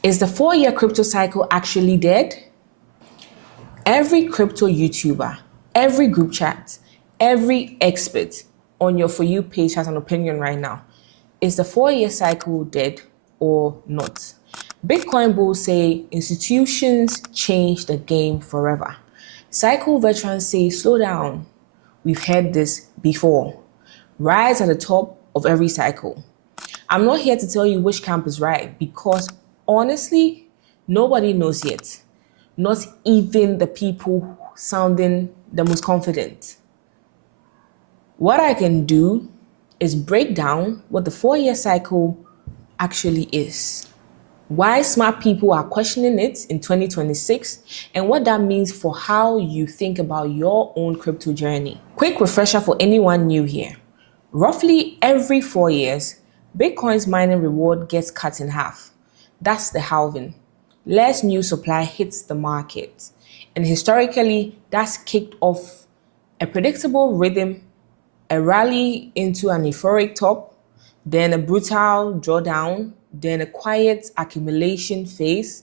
Is the 4-year crypto cycle actually dead? Every crypto YouTuber, every group chat, every expert on your For You page has an opinion right now. Is the 4-year cycle dead or not? Bitcoin bulls say institutions change the game forever. Cycle veterans say slow down. We've heard this before. Rise at the top of every cycle. I'm not here to tell you which camp is right because honestly, nobody knows yet. Not even the people sounding the most confident. What I can do is break down what the 4-year cycle actually is, why smart people are questioning it in 2026, and what that means for how you think about your own crypto journey. Quick refresher for anyone new here. Roughly every 4 years, Bitcoin's mining reward gets cut in half. That's the halving. Less new supply hits the market. And historically, that's kicked off a predictable rhythm, a rally into an euphoric top, then a brutal drawdown, then a quiet accumulation phase,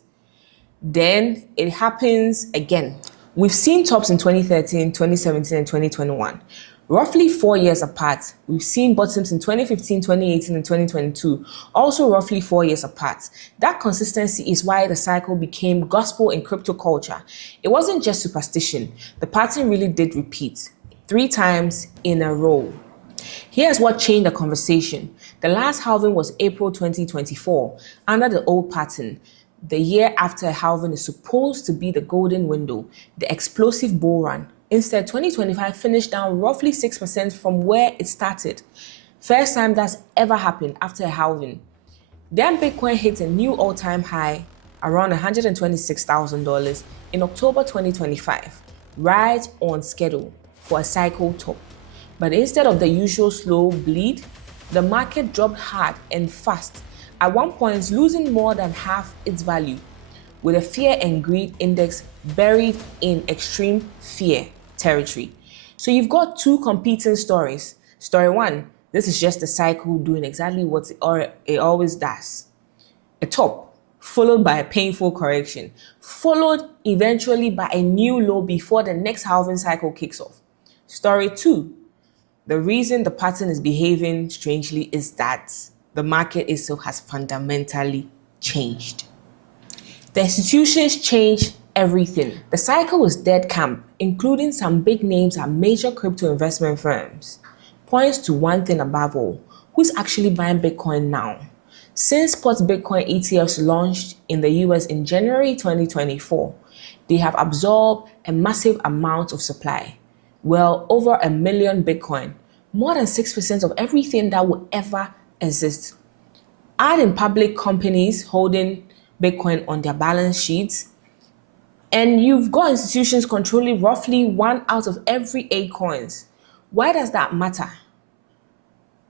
then it happens again. We've seen tops in 2013, 2017, and 2021. Roughly 4 years apart, we've seen bottoms in 2015, 2018, and 2022, also roughly 4 years apart. That consistency is why the cycle became gospel in crypto culture. It wasn't just superstition. The pattern really did repeat 3 times in a row. Here's what changed the conversation. The last halving was April 2024, under the old pattern. The year after a halving is supposed to be the golden window, the explosive bull run. Instead, 2025 finished down roughly 6% from where it started. First time that's ever happened after a halving. Then Bitcoin hit a new all-time high around $126,000 in October 2025, right on schedule for a cycle top. But instead of the usual slow bleed, the market dropped hard and fast, at one point losing more than half its value, with a fear and greed index buried in extreme fear territory. So you've got two competing stories. Story one, this is just a cycle doing exactly what it always does. A top, followed by a painful correction, followed eventually by a new low before the next halving cycle kicks off. Story two, the reason the pattern is behaving strangely is that the market itself has fundamentally changed. The institutions changed everything. The cycle was dead camp, including some big names at major crypto investment firms. Points to one thing above all, who's actually buying Bitcoin now? Since spot Bitcoin ETFs launched in the US in January 2024, they have absorbed a massive amount of supply. Well, over 1 million Bitcoin, more than 6% of everything that will ever exist. Add in public companies holding Bitcoin on their balance sheets, and you've got institutions controlling roughly 1 out of every 8 coins. Why does that matter?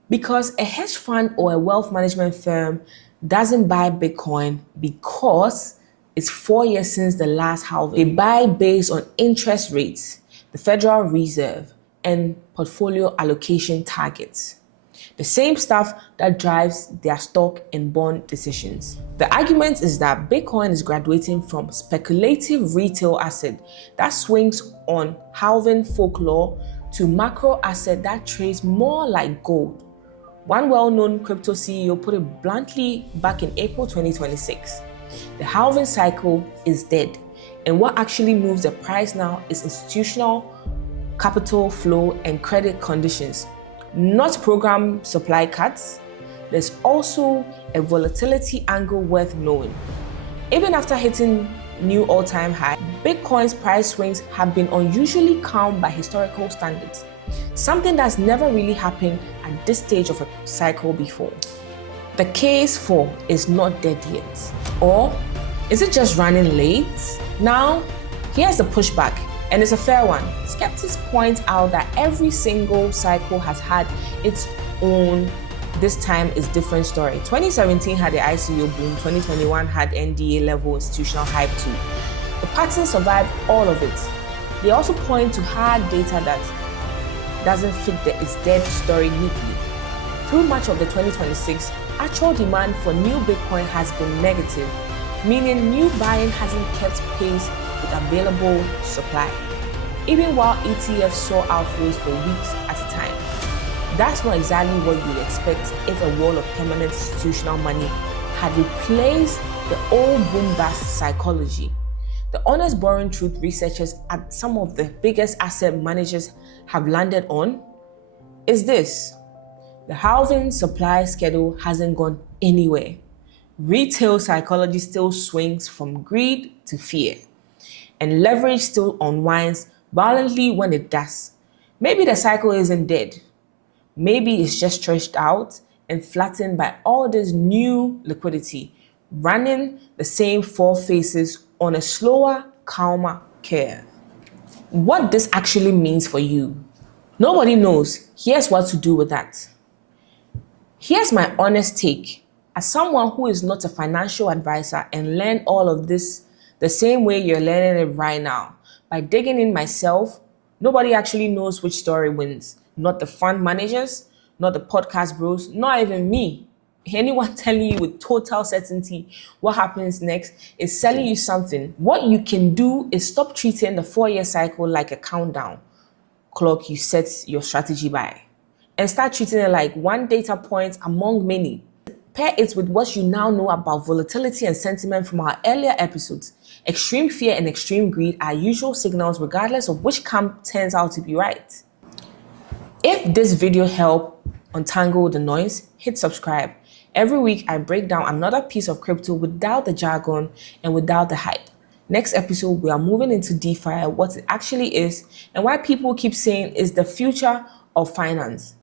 Because a hedge fund or a wealth management firm doesn't buy Bitcoin because it's 4 years since the last halving. They buy based on interest rates, the Federal Reserve, and portfolio allocation targets. The same stuff that drives their stock and bond decisions. The argument is that Bitcoin is graduating from speculative retail asset that swings on halving folklore to macro asset that trades more like gold. One well-known crypto CEO put it bluntly back in April 2026. The halving cycle is dead, and what actually moves the price now is institutional capital flow and credit conditions, not program supply cuts. There's also a volatility angle worth knowing. Even after hitting new all-time high, Bitcoin's price swings have been unusually calm by historical standards, something that's never really happened at this stage of a cycle before. The case for is not dead yet. Or is it just running late? Now, here's the pushback, and it's a fair one. Skeptics point out that every single cycle has had its own this time is different story. 2017 had the ICO boom, 2021 had NDA level institutional hype too. The pattern survived all of it. They also point to hard data that doesn't fit the it's dead story neatly. Through much of the 2026, actual demand for new Bitcoin has been negative. meaning new buying hasn't kept pace with available supply, even while ETFs saw outflows for weeks at a time. That's not exactly what you'd expect if a wall of permanent institutional money had replaced the old boom-bust psychology. The honest, boring truth researchers at some of the biggest asset managers have landed on is this: the halving supply schedule hasn't gone anywhere. Retail psychology still swings from greed to fear, and leverage still unwinds violently when it does. Maybe the cycle isn't dead. Maybe it's just stretched out and flattened by all this new liquidity, running the same four phases on a slower, calmer curve. What this actually means for you, nobody knows. Here's what to do with that. Here's my honest take. As someone who is not a financial advisor and learned all of this the same way you're learning it right now, by digging in myself, nobody actually knows which story wins. Not the fund managers, not the podcast bros, not even me. Anyone telling you with total certainty what happens next is selling you something. What you can do is stop treating the 4-year cycle like a countdown clock you set your strategy by, and start treating it like one data point among many. Pair it with what you now know about volatility and sentiment from our earlier episodes. Extreme fear and extreme greed are usual signals regardless of which camp turns out to be right. If this video helped untangle the noise, hit subscribe. Every week I break down another piece of crypto without the jargon and without the hype. Next episode, we are moving into DeFi, what it actually is, and why people keep saying it's the future of finance.